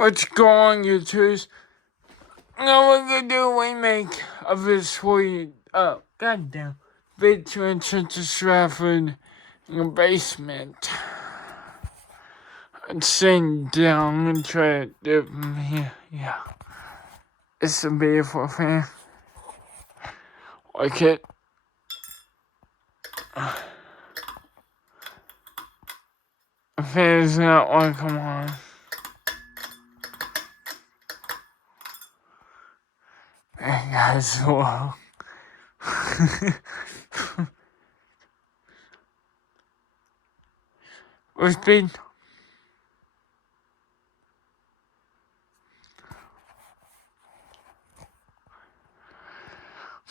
What's going on, YouTubers? Now we're gonna do a remake of this for you. Oh, goddamn. Featuring Hunter Stratford in the basement. I'm sitting down and try to do it from here. Yeah. It's a beautiful thing. Like it. The fan's not want to come on. Hey guys, hello. What's been?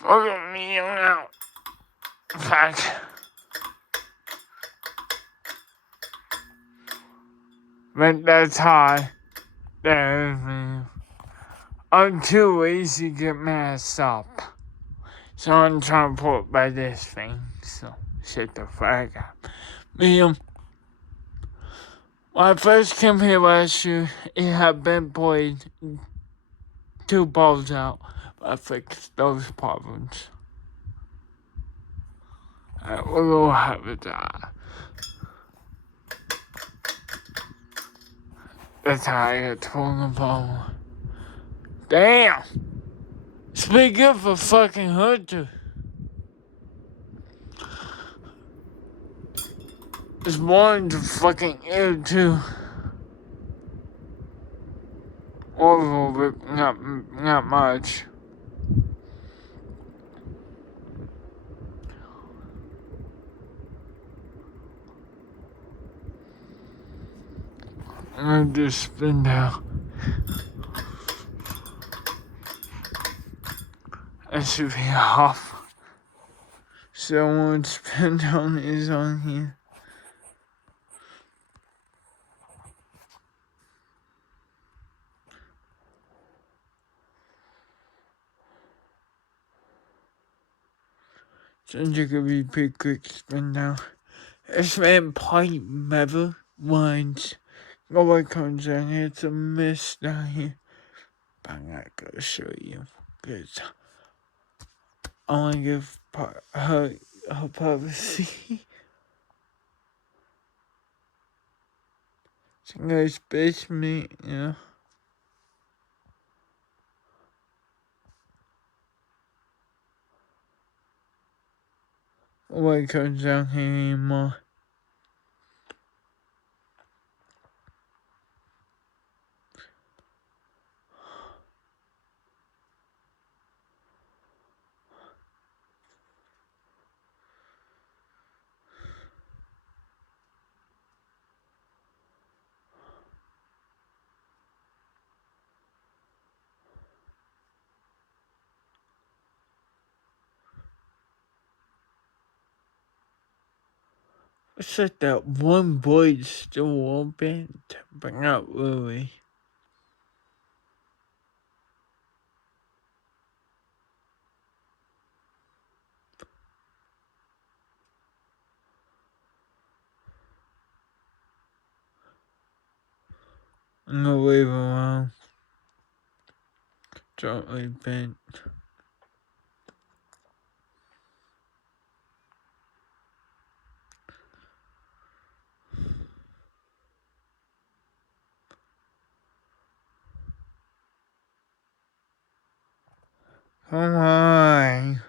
Look at me now. In fact, but that's high. I'm too lazy to get messed up. So I'm trying to pull it by this thing. So shut the fuck up. When I first came here last year, it had been played 2 balls out. I fixed those problems. We're gonna have it. That's how I got torn apart. Damn! Speak up for fucking Hunter. It's morning to fucking ear too. Or a little bit, not much. I'm gonna just spin down. That should be off. Someone spin down is on here. Since you could be pretty quick spin down. This man pipe never once. Nobody comes down here. It's a mess down here. But I'm not gonna show you. Because I want to give her privacy. It's a nice basement, you know. Nobody comes down here anymore. It's like that one boy's still open, but not really. I'm gonna leave it alone. Gently bent. Come on.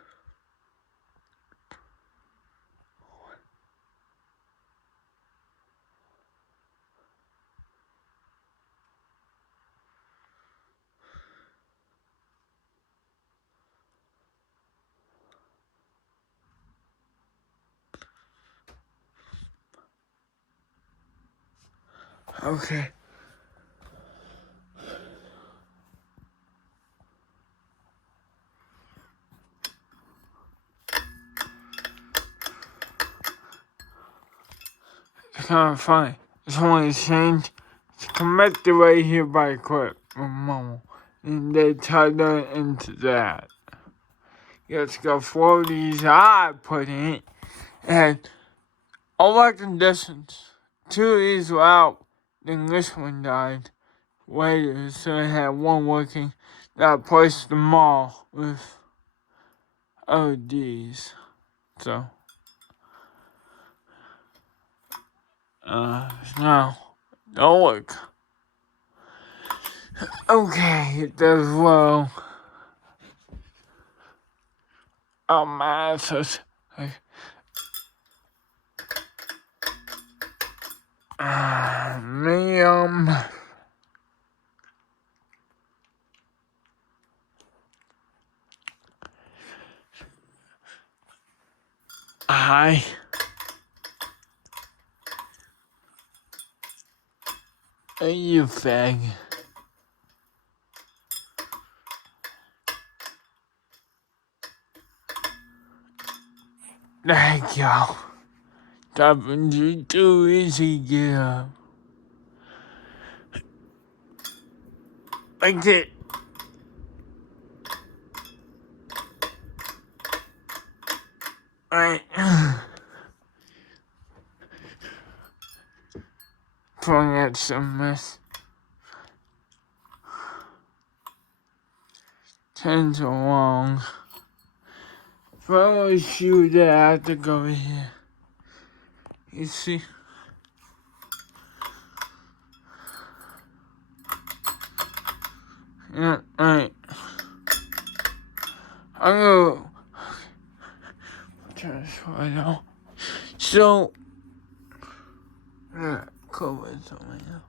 Okay. It's kind of funny. It's only changed. It's connected right here by a clip with Momo. And they tied that into that. It's got 4 of these I put in it. And all my conditions. 2 of these were out. Then this one died. waiters, so I had one working that replaced them all with ODs. So, now, don't look. Okay, it does well. Oh, my, so, medium. Hi. Hey, you fag. Thank you. Stopping you too easy, get up. Like it. Alright. Pulling out some mess. 10 to long. If I was shoot that, I have to go over here. You see? Yeah, alright. I'm gonna turn this right now. So, cover something else.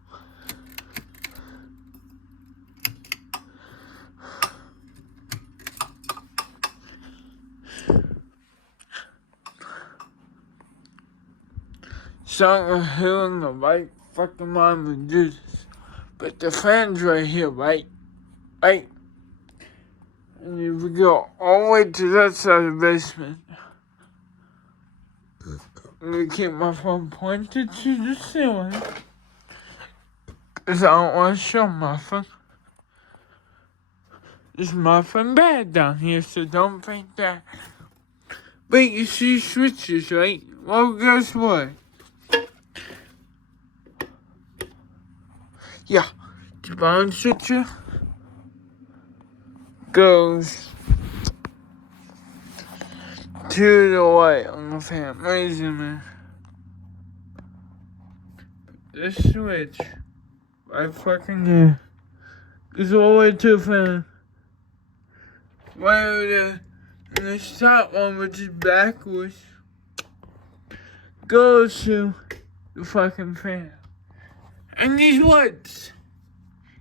So I'm hearing the right fucking mind to do this. But the fan's right here, right? Right? And if we go all the way to that side of the basement, I'm gonna keep my phone pointed to the ceiling. Cause I don't want to show Muffin. There's Muffin bad down here, so don't think that. But you see switches, right? Well, guess what? Yeah, the bottom switcher goes to the right on the fan. Wait a minute. This switch, right fucking here, goes all the way to the fan. Right over there. And this top one, which is backwards, goes to the fucking fan. And these lights.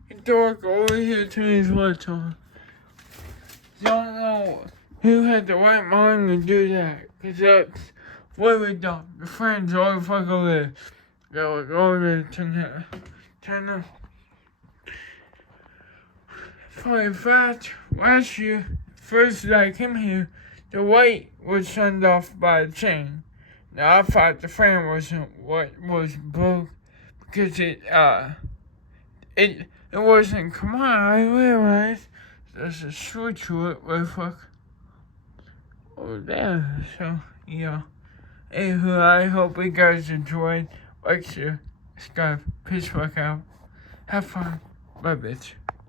It's dark over here to these lights on. Don't know who had the right mind to do that. Cause that's really dumb. The fan's all the fuck over there. Go over there, turn the funny fact, last year, first that I came here, the light was turned off by the chain. Now I thought the fan wasn't what was broke because it wasn't. Come on, I realized there's a switch to it right fuck over there. So yeah. Anywho, I hope you guys enjoyed. Like, share, subscribe, peace, fuck out. Have fun. Bye, bitch.